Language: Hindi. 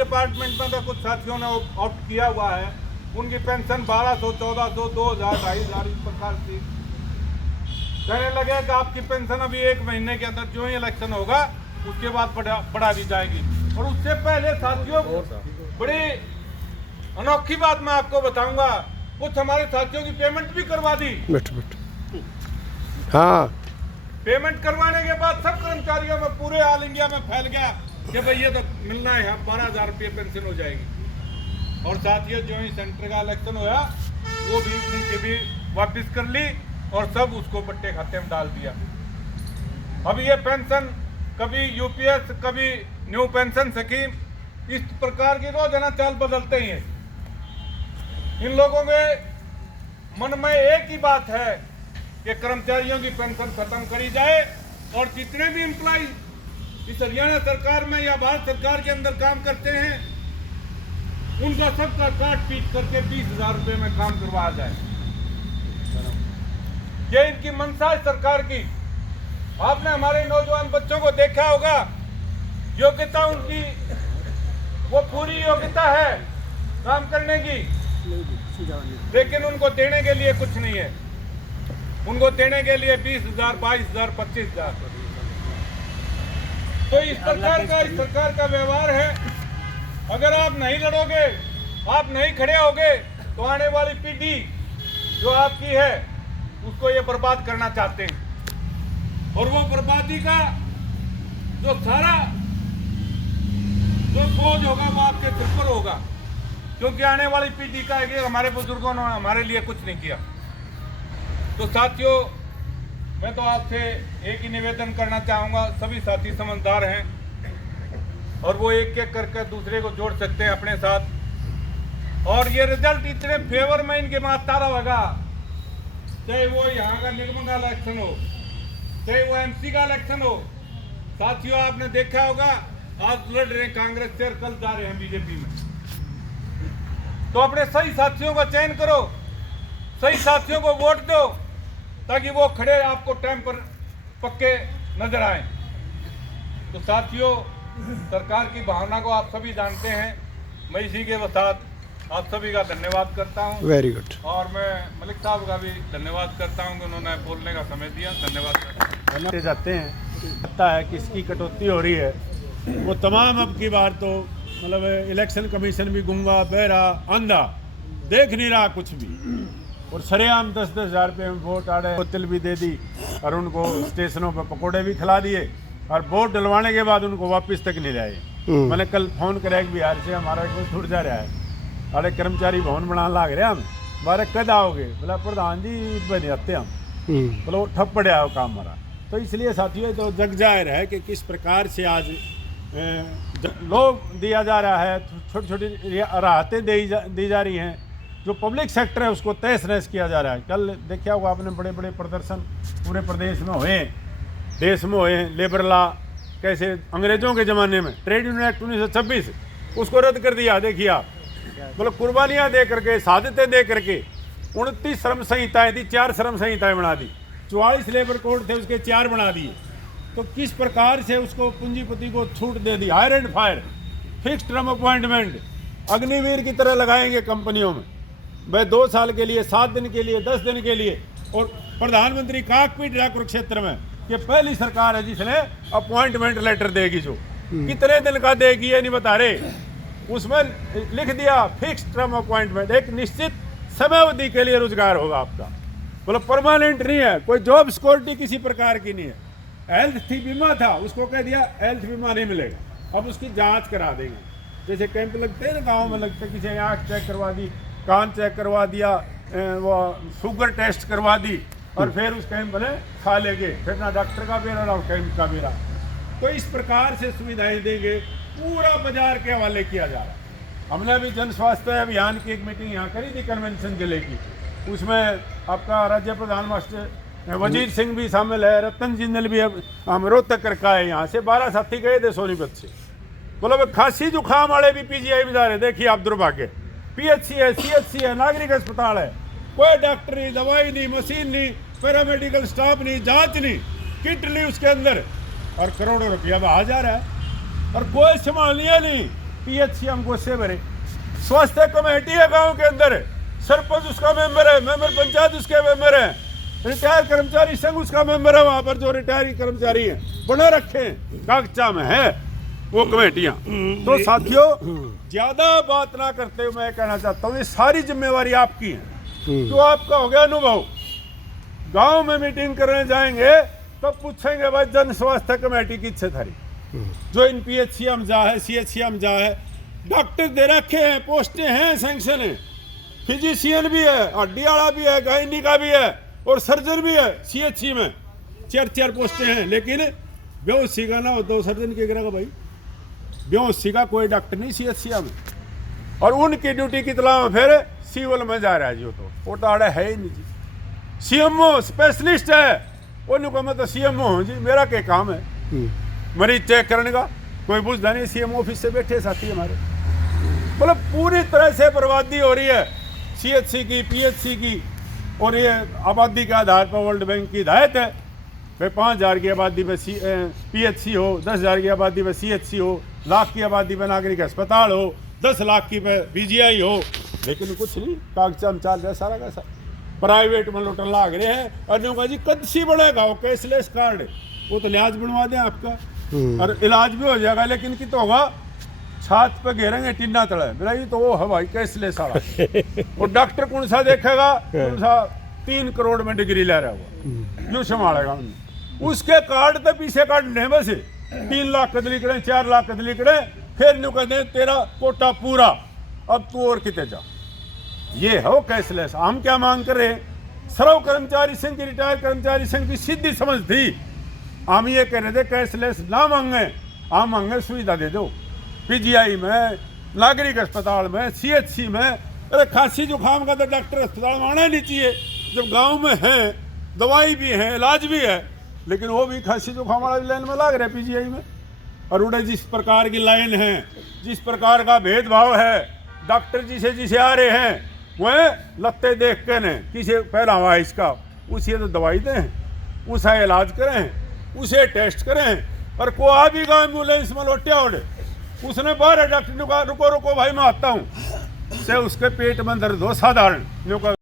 डिपार्टमेंट में तो कुछ साथियों ने ऑप्ट किया हुआ है, उनकी पेंशन 1200, 1400, 2000, 2500 इस प्रकार से कहने लगे कि आपकी पेंशन अभी 1 महीने के अंदर जो ही इलेक्शन होगा उसके बाद बढ़ा दी जाएगी। और उससे पहले साथियों बड़ी अनोखी बात मैं आपको बताऊंगा, कुछ हमारे साथियों की पेमेंट भी करवा दी। हाँ, पेमेंट करवाने के बाद सब कर्मचारियों में पूरे ऑल इंडिया में फैल गया कि भाई ये तो मिलना है, 12,000 रुपये पेंशन हो जाएगी। और साथियों जो ही सेंटर का इलेक्शन हुआ वो भी उनकी भी वापस कर ली और सब उसको पट्टे खाते में डाल दिया। अब ये पेंशन कभी यूपीएस कभी न्यू पेंशन स्कीम, इस प्रकार की रोजाना चाल बदलते ही हैं। इन लोगों के मन में एक ही बात है कि कर्मचारियों की पेंशन खत्म करी जाए और जितने भी एम्प्लॉय इस हरियाणा सरकार में या भारत सरकार के अंदर काम करते हैं उनका सबका काट पीट करके 20,000 रुपये में काम करवाया जाए। ये इनकी मंशा है सरकार की। आपने हमारे नौजवान बच्चों को देखा होगा, योग्यता उनकी वो पूरी योग्यता है काम करने की, लेकिन उनको देने के लिए कुछ नहीं है। उनको देने के लिए 20,000, 22,000, 25,000। तो इस सरकार का व्यवहार है। अगर आप नहीं लड़ोगे, आप नहीं खड़े होगे तो आने वाली पीढ़ी जो आपकी है उसको ये बर्बाद करना चाहते हैं। और वो बर्बादी का जो सारा जो बोझ होगा वो आपके सिर पर होगा, क्योंकि आने वाली पीढ़ी का है कि हमारे बुजुर्गों ने हमारे लिए कुछ नहीं किया। तो साथियों, मैं तो आपसे एक ही निवेदन करना चाहूँगा, सभी साथी समझदार हैं और वो एक एक करके दूसरे को जोड़ सकते हैं अपने साथ। और ये रिजल्ट इतने फेवर में इनके माता होगा, चाहे वो यहाँ का निगम का इलेक्शन हो, चाहे वो एमसी का इलेक्शन हो। साथियों, आपने देखा होगा आज लड़ रहे हैं कांग्रेस से और कल जा रहे हैं बीजेपी में। तो अपने सही साथियों का चयन करो, सही साथियों को वोट दो ताकि वो खड़े आपको टाइम पर पक्के नजर आए। तो साथियों, सरकार की भावना को आप सभी जानते हैं। मैं इसी के साथ आप सभी का धन्यवाद करता हूं। Very good. और मैं मलिक साहब का भी धन्यवाद करता हूं कि उन्होंने बोलने का समय दिया। धन्यवाद जाते हैं, लगता है किसकी कटौती हो रही है वो तमाम। अब की बार तो मतलब इलेक्शन कमीशन भी गूंगा बहरा अंधा देख नहीं रहा कुछ भी, और सरेआम 10-10 हज़ार रुपये में वोट आड़े बोतल भी दे दी और उनको स्टेशनों पर पकौड़े भी खिला दिए और वोट डलवाने के बाद उनको वापस तक नहीं लाए। मैंने कल फोन कराया कि बिहार से हमारा कोई छूट जा रहा है, अरे कर्मचारी भवन बनाने लग रहे हम, बारे कद आओगे? बोला प्रधान जी नहीं आते हम, बोलो ठप पड़े वो काम हमारा। तो इसलिए साथियों तो जग जाहिर है कि किस प्रकार से आज लोग दिया जा रहा है, छोटी छोटी राहतें दी जा रही हैं। जो पब्लिक सेक्टर है उसको तहस नहस किया जा रहा है। कल देखा होगा आपने, बड़े बड़े प्रदर्शन पूरे प्रदेश में हुए, देश में हुए। लेबर लॉ कैसे अंग्रेजों के ज़माने में ट्रेड यूनियन एक्ट 1926 उसको रद्द कर दिया। देखिए आप, मतलब कुर्बानियाँ दे करके, शहादतें दे करके 29 श्रम संहिताएँ थी, 4 श्रम संहिताएँ बना दी। 44 लेबर कोड थे, उसके 4 बना दिए। तो किस प्रकार से उसको पूंजीपति को छूट दे दी। Hire and fire, fix term appointment Agniveer की तरह लगाएंगे कंपनियों में, भाई 2 साल के लिए, 7 दिन के लिए, 10 दिन के लिए। और प्रधानमंत्री काक पीट रहा कुरुक्षेत्र में कि पहली सरकार है जिसने अपॉइंटमेंट लेटर देगी, जो कितने दिन का देगी ये नहीं बता रहे। उसमें लिख दिया फिक्स टर्म अपॉइंटमेंट, एक निश्चित समय अवधि के लिए रोजगार होगा आपका, मतलब परमानेंट नहीं है, कोई जॉब सिक्योरिटी किसी प्रकार की नहीं है। हेल्थ थी बीमा था, उसको कह दिया हेल्थ बीमा नहीं मिलेगा, अब उसकी जांच करा देंगे। जैसे कैंप लगते हैं ना गाँव में लगते, किसी ने आँख चेक करवा दी, कान चेक करवा दिया, वो शुगर टेस्ट करवा दी और फिर उस कैंप में खा लेंगे, फिर ना डॉक्टर का बेरा ना कैंप का बेरा। तो इस प्रकार से सुविधाएं देंगे, पूरा बाजार के हवाले किया जा रहा है। हमने भी जन स्वास्थ्य अभियान की एक मीटिंग यहाँ करी थी कन्वेंशन के लिए की, उसमें आपका राज्य प्रधान मास्टर वजीर सिंह भी शामिल है, रतन जिंदल भी हम रोहतक करके आए, यहाँ से 12 साथी गए थे सोनीपत से। बोलो खांसी जुकाम वाले भी पीजीआई में जा रहे, देखिए आप दुर्भाग्य। पीएचसी है, सीएचसी है, नागरिक अस्पताल है, कोई डॉक्टर नहीं, दवाई नहीं, मशीन नहीं, पैरामेडिकल स्टाफ नहीं, जांच नहीं, किट नहीं उसके अंदर, और करोड़ों रुपया बाहर जा रहा है और कोई संभालने नहीं। PHC हम गोसे भरे, स्वास्थ्य कमेटी है गांव के अंदर, सरपंच उसका मेंबर है, मेंबर पंचायत उसके मेंबर है, रिटायर कर्मचारी संघ उसका मेंबर है, वहां पर जो रिटायरी कर्मचारी हैं बने रखे हैं, कागजा में है वो कमेटियां। तो साथियों, ज्यादा बात ना करते हुए मैं कहना चाहता हूँ, ये सारी जिम्मेवारी आपकी है। तो आपका हो गया अनुभव, गांव में मीटिंग करने जाएंगे तो पूछेंगे भाई जन स्वास्थ्य कमेटी किससे थारी, जो इन PHC हम जा है, CHC हम जा है, डॉक्टर दे रखे हैं, पोस्टें हैं, सैंक्शन है, फिजिशियन भी है, हड्डी वाला भी है, गायनी का भी है और सर्जन भी है। CHC में 4 पोस्टें हैं, लेकिन बेहोशी का ना हो तो सर्जन के करेगा भाई, बेहोशी का कोई डॉक्टर नहीं CHC में। और उनकी ड्यूटी की तलाश में फिर सिविल में जा रहा है जी, वो तो आड़ा है ही नहीं जी। CMO स्पेशलिस्ट है, उनको मैं तो CMO हूँ जी, मेरा क्या काम है मरीज चेक करने का, कोई बुझता नहीं। CMO ऑफिस से बैठे साथी हमारे, मतलब पूरी तरह से बर्बादी हो रही है CHC की, PHC की। और ये आबादी के आधार पर वर्ल्ड बैंक की हिदायत है भाई 5000 की आबादी में PHC हो, 10,000 की आबादी में CHC हो, लाख की आबादी में नागरिक अस्पताल हो, 10 लाख की पे PGI हो, लेकिन कुछ नहीं, कागजाम चाल रहा है सारा का सारा, प्राइवेट में लुटन लाग रहे हैं। और न्यू जी कद सी बढ़ेगा वो कैशलेस कार्ड, वो तो लिहाज बनवा दें आपका और इलाज भी हो जाएगा, लेकिन कि तो होगा छात पे घेरेंगे टिन्ना तड़े, मेरा ये तो वो है भाई कैशलेस वाला। और डॉक्टर कौन सा देखेगा, कौन सा 3 करोड़ में डिग्री ले रहा हुआ जो संभालेगा, उसके कार्ड तो पीछे काटने बस 3 लाख कदली करें, 4 लाख कदली करें, फिर न्यू कहते तेरा कोटा पूरा, अब तू और कितने जा। ये है वो कैशलेस। हम क्या मांग कर रहे हैं, सर्व कर्मचारी संघ की, रिटायर कर्मचारी संघ की सीधी समझ थी, हम ये कह रहे थे कैशलेस ना मांगे, हम मांगे सुविधा दे दो PGI में, नागरिक अस्पताल में, CHC में। अरे खांसी जुकाम का तो डॉक्टर अस्पताल में आना नहीं चाहिए, जब गांव में है, दवाई भी है, इलाज भी है, लेकिन वो भी खांसी जुकाम वाला लाइन में लाग रहे हैं PGI में। और उन्हें जिस प्रकार की लाइन है, जिस प्रकार का भेदभाव है, डॉक्टर जिसे जिसे आ रहे हैं वह लत्ते देख के ने किसे पहला हुआ इसका, उसे तो दवाई दें, उसे इलाज करें, उसे टेस्ट करें। और को आ भी गया एम्बुलेंस में लोटिया उड़े, उसने बाहर डॉक्टर ने कहा रुको रुको भाई मैं आता हूँ, से उसके पेट में दर्द हो साधारण।